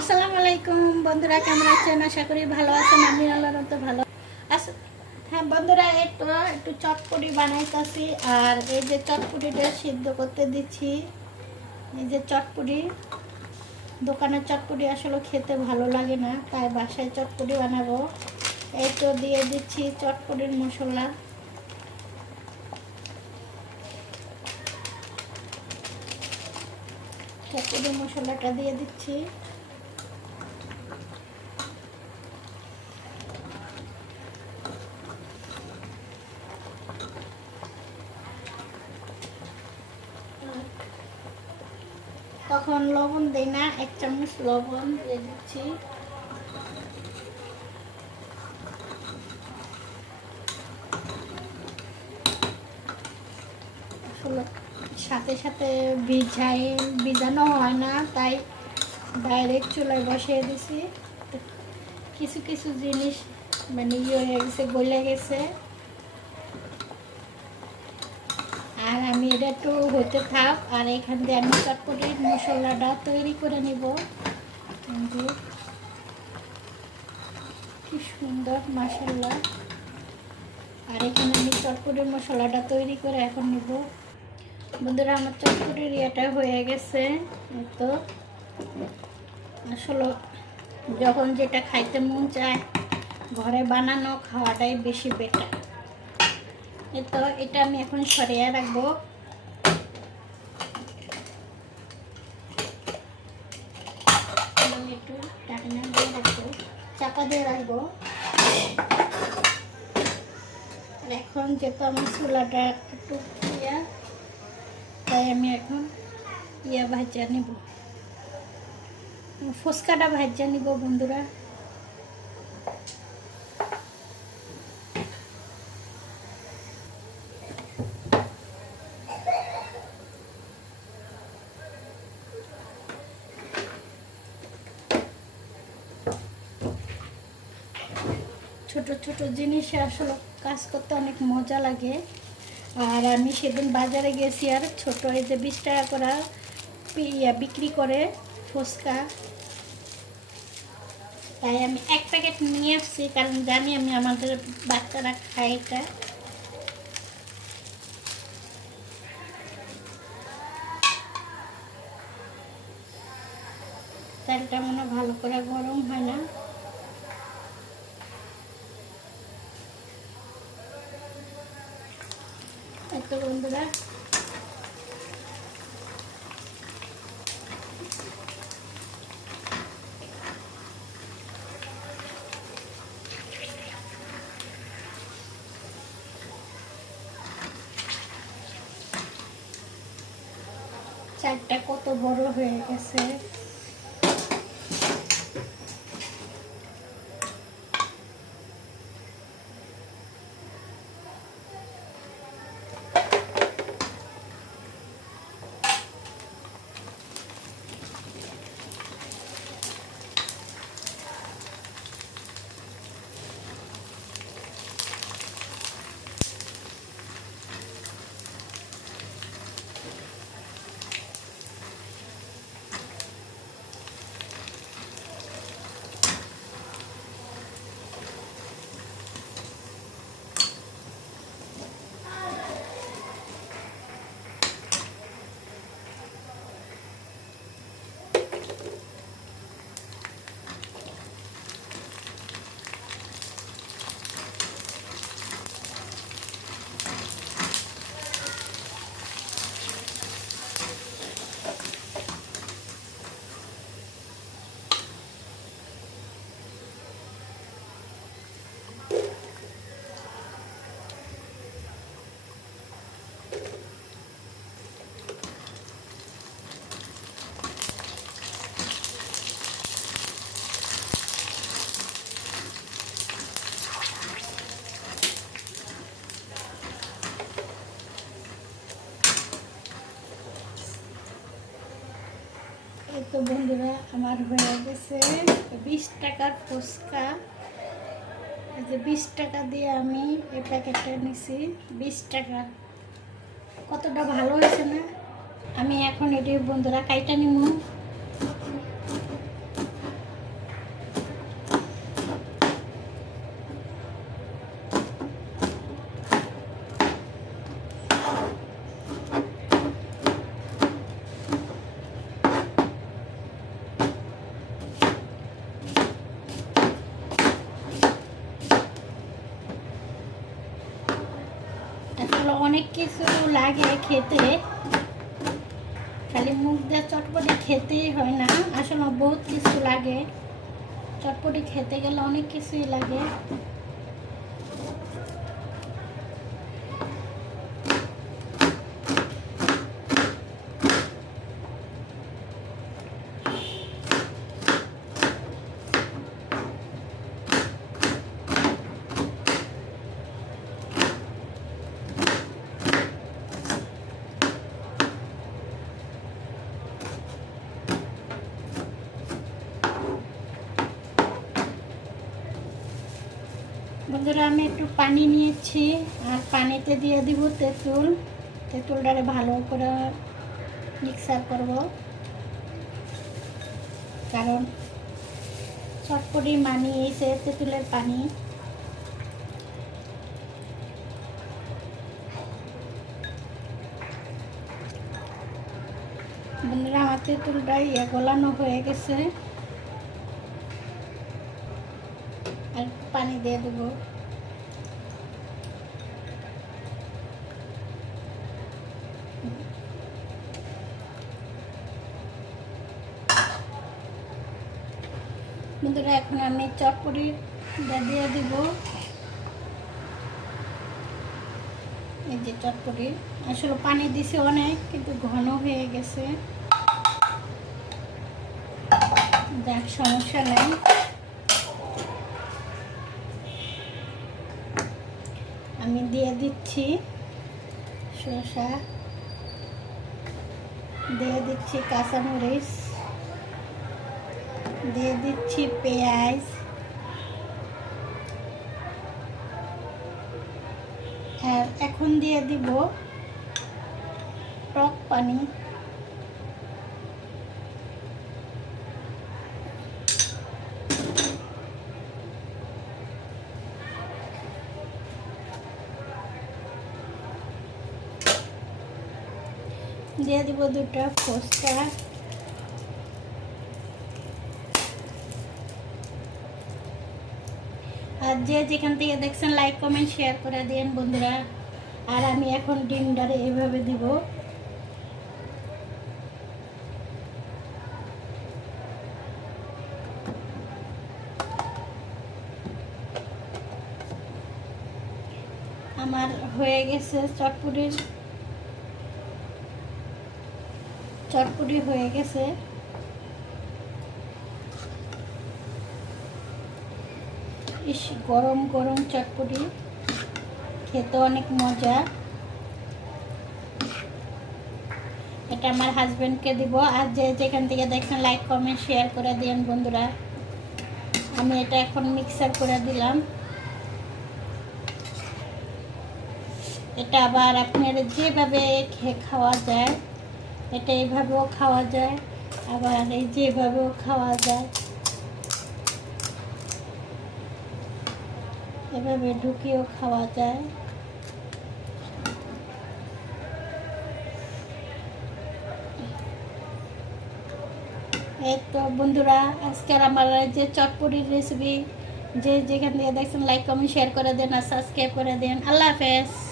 আসসালামু আলাইকুম বন্ধুরা, কেমন আছেন? আশা করি ভালো আছেন, আমি আল্লাহর তো ভালো। হ্যাঁ বন্ধুরা, একটু একটু চটপটি বানাইতেছি, আর এই যে চটপটিটা সিদ্ধ করতে দিচ্ছি। এই যে চটপটি, দোকানের চটপটি আসলে খেতে ভালো লাগে না, তাই বাসায় চটপটি বানাবো। এই তো দিয়ে দিচ্ছি চটপটির মশলা। চটপটির মশলাটা দিয়ে দিচ্ছি। তখন লবণ দেই না, এক চামচ লবণ দিয়ে দিচ্ছি। সাথে সাথে ভিজাই, ভিজানো হয় না, তাই ডাইরেক্ট চুলায় বসিয়ে দিছি। কিছু কিছু জিনিস মানে ইয়ে হয়ে গেছে, গলে গেছে। আর আমি এটা একটু হতে থাক, আর এখান দিয়ে আমি চটপটির মশলাটা তৈরি করে নিব। কি সুন্দর মশলা আর এখানে আমি চটপটির মশলাটা তৈরি করে এখন নিব। বন্ধুরা, আমার চটপটির ইয়েটা হয়ে গেছে তো। আসলে যখন যেটা খাইতে মন চায়, ঘরে বানানো খাওয়াটাই বেশি বেটার তো এটা আমি এখন সরিয়ে রাখব। একটু ঢাকনা দিয়ে রাখব, চাপা দিয়ে রাখব। এখন যেহেতু আমার চুলাটা একটু ইয়া তাই আমি এখন ইয়া ভাজা নিব। ফুচকাটা ভাজা নিব বন্ধুরা। ছোট ছোট জিনিসে আসলে কাজ করতে অনেক মজা লাগে। আর আমি সেদিন বাজারে গেছি আর ছোট এই যে বিশ টাকা করে ইয়া বিক্রি করে ফুচকা। তাই আমি এক প্যাকেট নিয়ে আসছি কারণ জানি আমি আমাদের বাচ্চারা খায় এটা। তেলটা মনে ভালো করে গরম হয় না। চারটা কত বড় হয়ে গেছে। তো বন্ধুরা, আমার হয়ে গেছে বিশ টাকার ফুচকা। যে বিশ টাকা দিয়ে আমি এই প্যাকেটটা নিছি। বিশ টাকা। কতটা ভালো হয়েছে না? আমি এখন এটি বন্ধুরা কাইটা নিব অনেক কিছু লাগে খেতে। খালি মুখ দিয়ে চটপটি খেতেই হয় না। আসলে বহুত কিছু লাগে। চটপটি খেতে গেলে অনেক কিছুই লাগে। বন্ধুরা, আমি একটু পানি নিয়েছি আর পানিতে দিয়ে দিব তেঁতুল। তেঁতুলটারে ভালো করে মিক্সার করব। কারণ চটপটি মানি এসে তেঁতুলের পানি। বন্ধুরা, আমার তেঁতুলটা ইয়ে গলানো হয়ে গেছে আর একটু পানি দিয়ে দেবো। বন্ধুরা, এখন আমি চটপটি দিয়ে দিব। এই যে চটপটি। আসলে পানি দিছে অনেক, কিন্তু ঘন হয়ে গেছে। যাক, সমস্যা নেই। আমি দিয়ে দিচ্ছি শসা, দিয়ে দিচ্ছি কাঁচামরিচ, দিয়ে দিচ্ছি পেঁয়াজ, আর এখন দিয়ে দিব টক পানি। দিয়ে দিব দুটো ফুচকা আর যে যেখান থেকে দেখছেন লাইক কমেন্ট শেয়ার করে দিন বন্ধুরা। আর আমি এখন ডিমটারে এভাবে দিব। আমার হয়ে গেছে চটপুরির চটপুটি হয়ে গেছে। ইস, গরম গরম চটপটি। খেতে অনেক মজা। এটা আমার হাজব্যান্ডকে দিব। আর যে যেখান থেকে দেখছেন লাইক কমেন্ট শেয়ার করে দিন বন্ধুরা। আমি এটা এখন মিক্সার করে দিলাম। এটা আবার আপনার যেভাবে খাওয়া যায়। এটা এইভাবেও খাওয়া যায়, আবার এই যেভাবেও খাওয়া যায়। এভাবে ঢুকিয়েও খাওয়া যায়। এই তো বন্ধুরা, আজকের আমার যে চটপটির রেসিপি যে যেখান থেকে দেখছেন লাইক কমেন্ট শেয়ার করে দেন আর সাবস্ক্রাইব করে দেন। আল্লাহ হাফেজ।